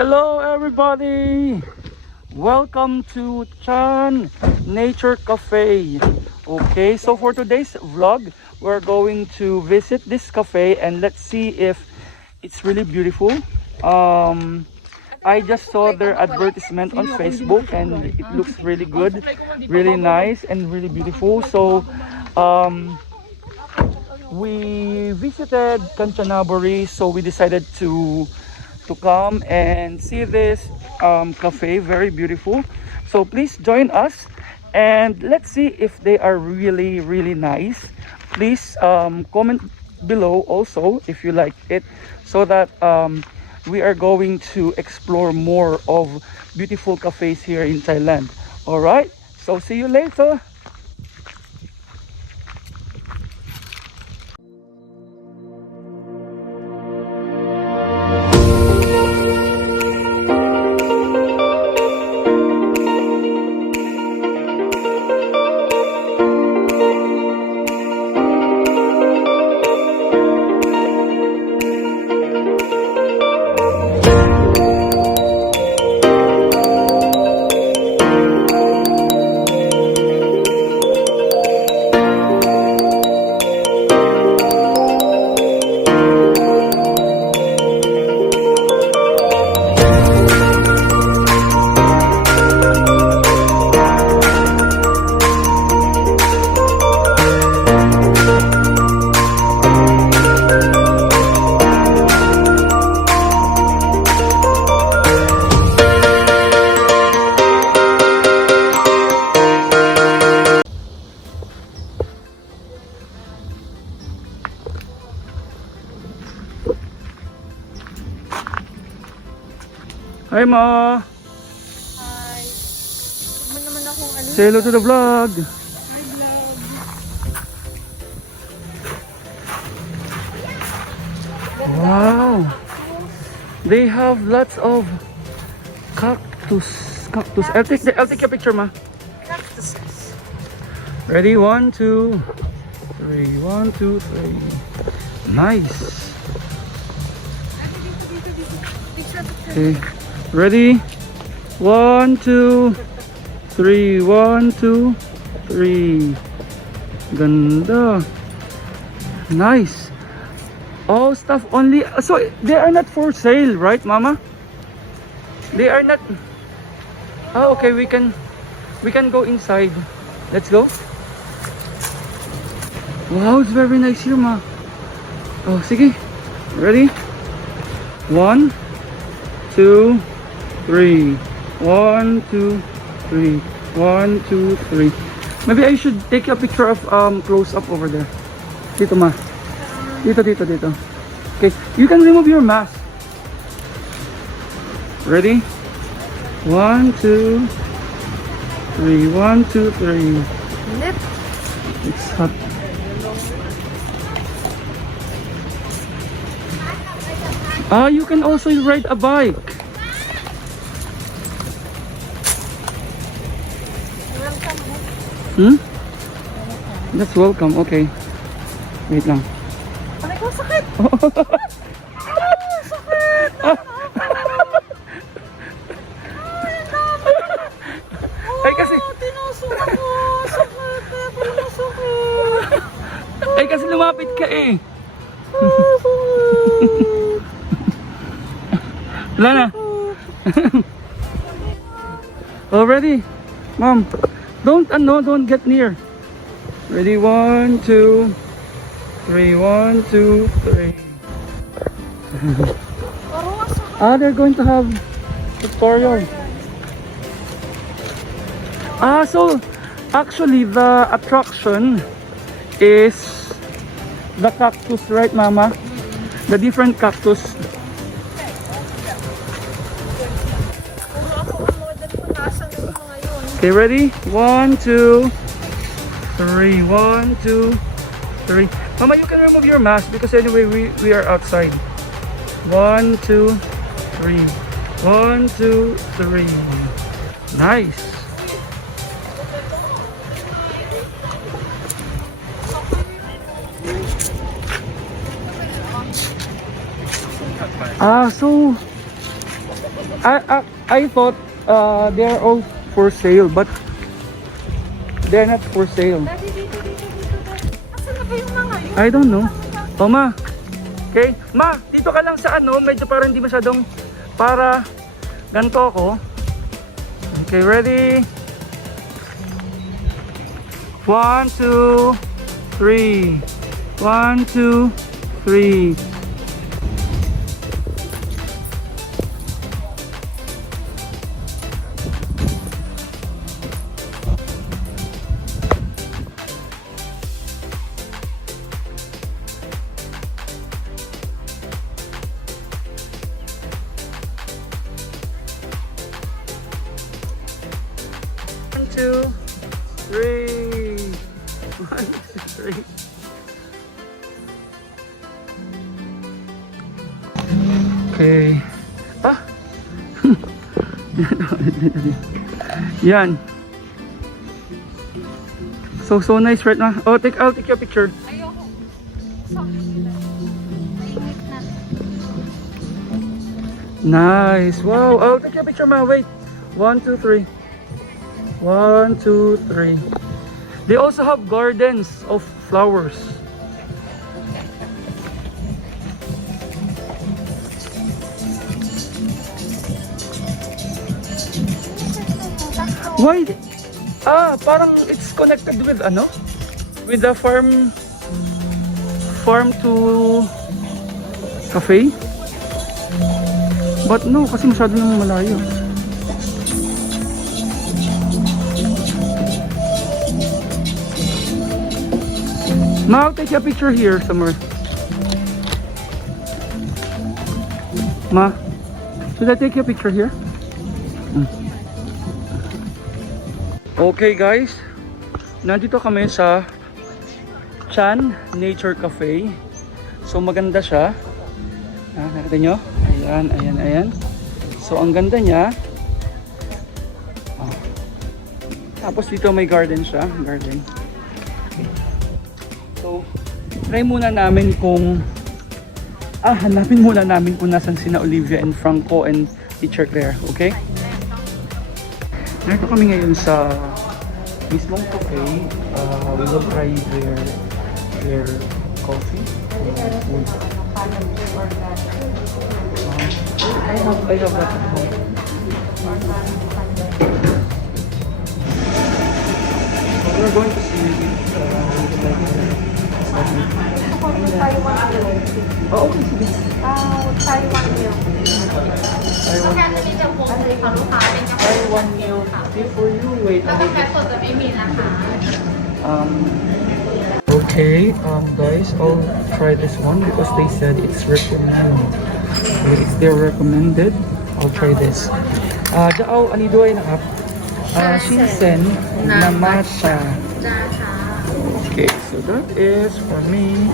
Hello everybody! Welcome to Chan Nature Cafe. Okay, so for today's vlog, we're going to visit this cafe and let's see if it's really beautiful. I just saw their advertisement on Facebook and it looks really good, really nice and really beautiful. So we visited Kanchanaburi, so we decided to come and see this cafe, very beautiful. So please join us and let's see if they are really nice. Please comment below also if you like it, so that we are going to explore more of beautiful cafes here in Thailand. All right, so see you later. Hi Ma! Hi. Huwag mo naman akong ano. Say hello to the vlog! Hi, vlog. Wow! They have lots of cactus. I'll take your picture, Ma. Cactuses. Ready? 1, 2, 3. 1, 2, 3. Nice. Okay. Ready? 1, 2, 3. 1, 2, 3. Ganda. Nice. All stuff only. So they are not for sale, right, Mama? They are not. Ah, okay. We can go inside. Let's go. Wow, it's very nice here, Ma. Oh, sige. Ready? 1, 2, 3. 1, 2, 3. 1, 2, 3. Maybe I should take a picture of close up over there. Dito, Ma. Dito. Okay, you can remove your mask. Ready? 1, 2, 3. 1, 2, 3. Lip. It's hot. Ah, you can also ride a bike. Welcome. That's welcome. Okay. Wait lang. Aray ko, sakit. Sakit. Ay kasi Tinusok ako. Sakit. Kaya pala masakit. ay kasi lumapit ka eh. Wala na. Already. Mom, don't get near. Ready? 1, 2, 3. 1, 2, 3. Ah, they're going to have tutorial. Ah, so actually the attraction is the cactus, right, Mama? The different cactus. Puro ako ang model ko. Nasaan yung mga yun? Okay, ready? 1, 2, 3. 1, 2, 3. Mama, you can remove your mask because anyway we are outside. 1, 2, 3. 1, 2, 3. Nice. Ah, so I thought they're all for sale, but they're not for sale. Daddy, dito. Asan na ba yung mga yun? I don't know. O ma. Okay. Ma, dito ka lang sa ano. Medyo parang hindi masyadong para ganito ako. Okay, ready? 1, 2, 3. 1, 2, 3. One, two, three. 1, 2, 3. Okay. Ah! Yan. So nice right now. Oh, I'll take your picture. Ayoko. Mainit na. Nice. Wow. I'll take your picture, ma. Wait. 1, 2, 3. 1, 2, 3. They also have gardens of flowers. Why? Parang it's connected with ano? With the farm to cafe? But no, kasi masyado nang malayo. Ma, I'll take a picture here somewhere. Ma, should I take a picture here? Okay guys, nandito kami sa Chan Nature Cafe. So maganda siya. Nakita nyo? Ayan. So ang ganda niya. Tapos dito may garden siya. Garden. Okay. So, try muna namin kung hanapin muna namin kung nasan sina Olivia and Franco and Teacher Claire. Okay? Narito kami ngayon sa mismong cafe. We will try their coffee. Food. I have that at home. We're going to see oh, okay, sige. Taiwan milk. Taiwan milk tea for you. Wait, okay, guys, I'll try this one because they said it's recommended. It's their recommended. I'll try this. Anido ay nakap. Shinsen na matcha. Okay, so that is for me.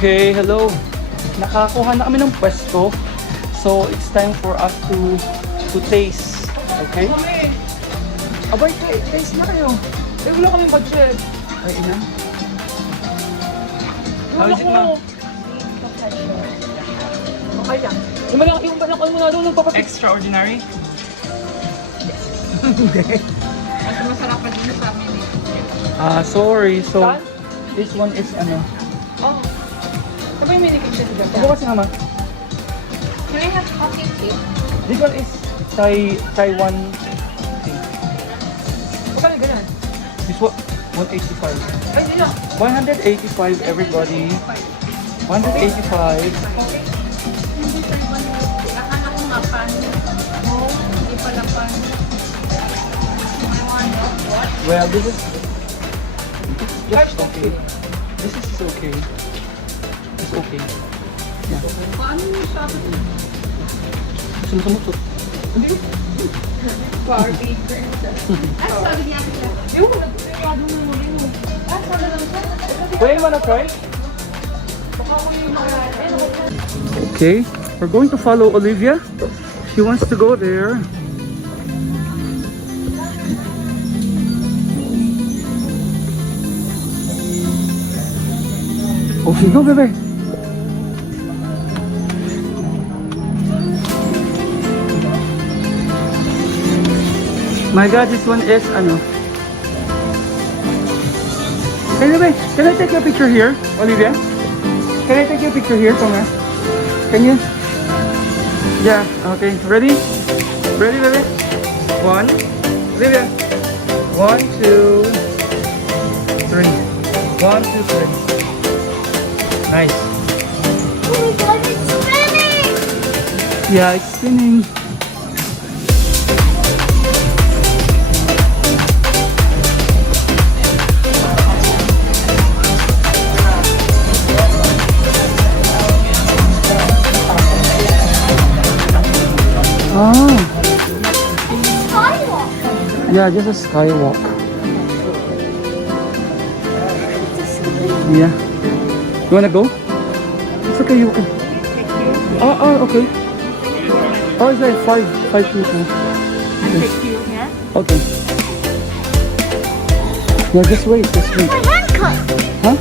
Okay, hello. Nakakuha na kami ng pwesto. So, it's time for us to taste. Okay? Abay, taste na kayo. Wala kami budget. Ay, ina. How is it, ma'am? Okay lang. Yung balakon mo na doon, nagpapatik. Extraordinary? Mas masarap pa din sa amin eh. Sorry. So, this one is ano? Oh. Sabay may nakikita siya dyan. Ano kasi naman? Can I have coffee too? This one is Taiwan tea. Bakit ganun? This one, 185. Ay, hindi lang. 185 everybody. 185. Hindi Taiwan milk. Akala ko nga pan. No, hindi pala pan. Well, this is just okay. This is okay. It's okay. Yeah. Paano yung sabi? Sumusumusot. Hindi. Barbie princess. Ah, sabi niya ako siya. Ewan ko, nagpapado na mo rin mo. Ah, sabi lang siya. Wait, you wanna try? Baka ko yung mga, Okay, we're going to follow Olivia. She wants to go there. Okay, go, baby. My God, this one is ano? Hey, baby, can I take your picture here, Olivia? Can I take your picture here somewhere? Can you? Yeah, okay. Ready? Ready, baby? One. Olivia. 1, 2, 3. 1, 2, 3. Nice. oh my God, it's spinning! Yeah, it's spinning. Oh, Skywalk! yeah, just a skywalk. Yeah. You wanna go? It's okay, you can. Okay. Oh, it's like five people. Take you, yeah? Okay. Yeah, just wait. My hand cut! Huh?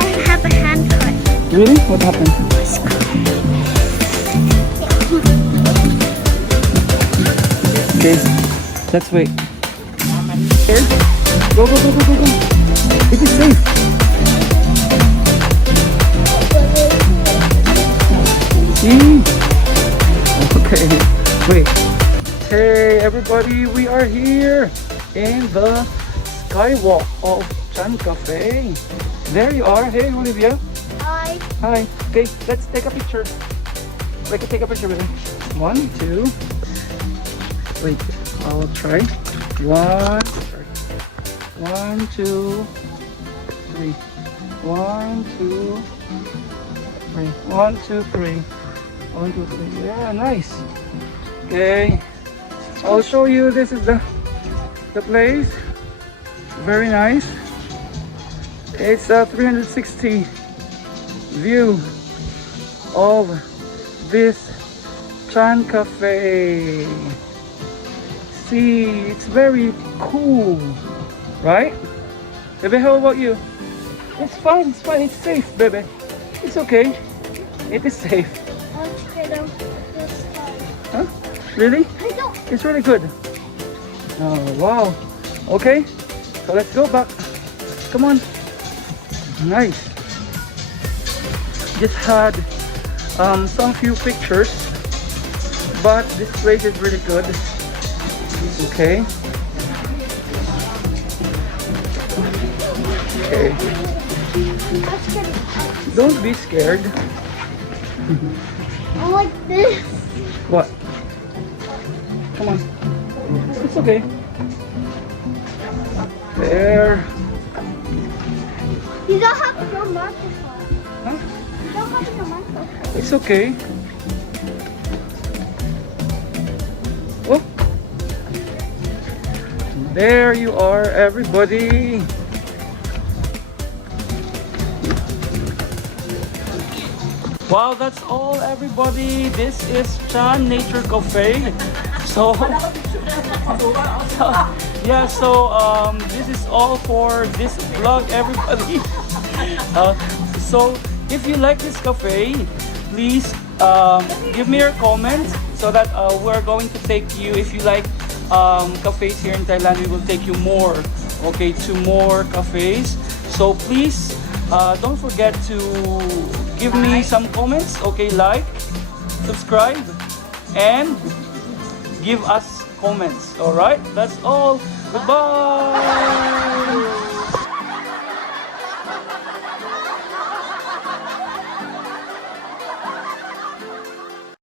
I have a hand cut. Really? What happened? Okay, let's wait. Here. Go. It is safe. See? Okay, wait. Hey everybody, we are here in the skywalk of Chan Cafe. There you are. Hey Olivia. I Hi. Okay, let's take a picture. We can take a picture with him. 1, 2. Wait, I'll try. 1, 2, 3. 1, 2, 3. 1, 2, 3. 1, 2, 3. Yeah, nice. Okay, I'll show you. This is the place. Very nice. It's a 360 view of this Chan Cafe. See, it's very cool, right? Baby, how about you? It's fine, it's safe, baby. It's okay. It is safe. I'm scared of this one. Huh? Really? I don't. It's really good. Oh, wow. Okay, so let's go back. Come on. Nice. Just had some few pictures, but this place is really good. Okay. Okay. I'm scared. Don't be scared. I like this. What? Come on. It's okay. There. You don't have to go microphone. Huh? You don't have to go microphone. It's okay. Oh. There you are, everybody. Wow, that's all, everybody. This is Chan Nature Cafe. So, this is all for this vlog, everybody. So, if you like this cafe, please give me your comment so that we're going to take you. If you like cafes here in Thailand, we will take you more, okay, to more cafes. So please don't forget to give me some comments, okay, like, subscribe, and give us comments. All right, that's all. Goodbye.